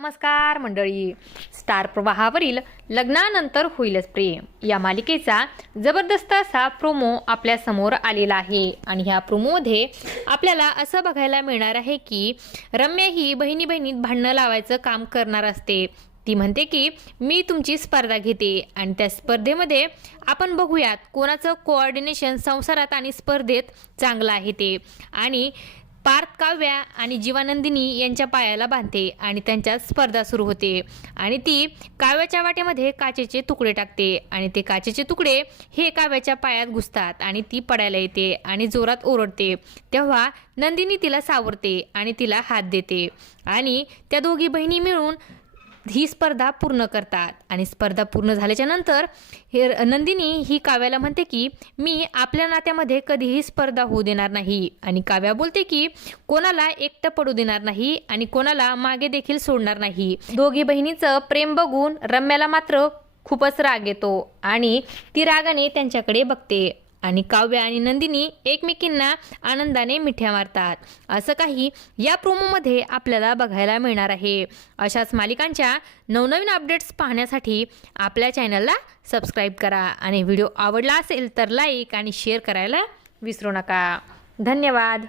नमस्कार मंडळी. स्टार प्रवाहावरील लग्नानंतर होईलच प्रेम या मालिकेचा जबरदस्त असा प्रोमो आपल्या समोर आलेला आहे आणि ह्या प्रोमोमध्ये आपल्याला असं बघायला मिळणार आहे की रम्या ही बहिणी बहिणीत भांडणं लावायचं काम करणार असते. ती म्हणते की मी तुमची स्पर्धा घेते आणि त्या स्पर्धेमध्ये आपण बघूयात कोणाचं कोऑर्डिनेशन संसारात आणि स्पर्धेत चांगलं आहे ते. आणि पार्थ काव्या आणि जीवानंदिनी यांच्या पायाला बांधते आणि त्यांच्यात स्पर्धा सुरू होते आणि ती काव्याच्या वाटेमध्ये काचेचे तुकडे टाकते आणि ते काचेचे तुकडे हे काव्याच्या पायात घुसतात आणि ती पडायला येते आणि जोरात ओरडते. तेव्हा नंदिनी तिला सावरते आणि तिला हात देते आणि त्या दोघी बहिणी मिळून ही स्पर्धा पूर्ण करतात. आणि स्पर्धा पूर्ण झाल्याच्या नंतर नंदिनी ही काव्याला म्हणते की मी आपल्या नात्यामध्ये कधीही स्पर्धा होऊ देणार नाही. आणि काव्या बोलते की कोणाला एकटं पडू देणार नाही आणि कोणाला मागे देखील सोडणार नाही. दोघी बहिणीचं प्रेम बघून रम्याला मात्र खूपच राग येतो आणि ती रागाने त्यांच्याकडे बघते आणि काव्या आणि नंदिनी एकमेकींना आनंदाने मिठ्या मारतात. असं काही या प्रोमोमध्ये आपल्याला बघायला मिळणार आहे. अशाच मालिकांच्या नवनवीन अपडेट्स पाहण्यासाठी आपल्या चॅनलला सबस्क्राईब करा आणि व्हिडिओ आवडला असेल तर लाईक आणि शेअर करायला विसरू नका. धन्यवाद.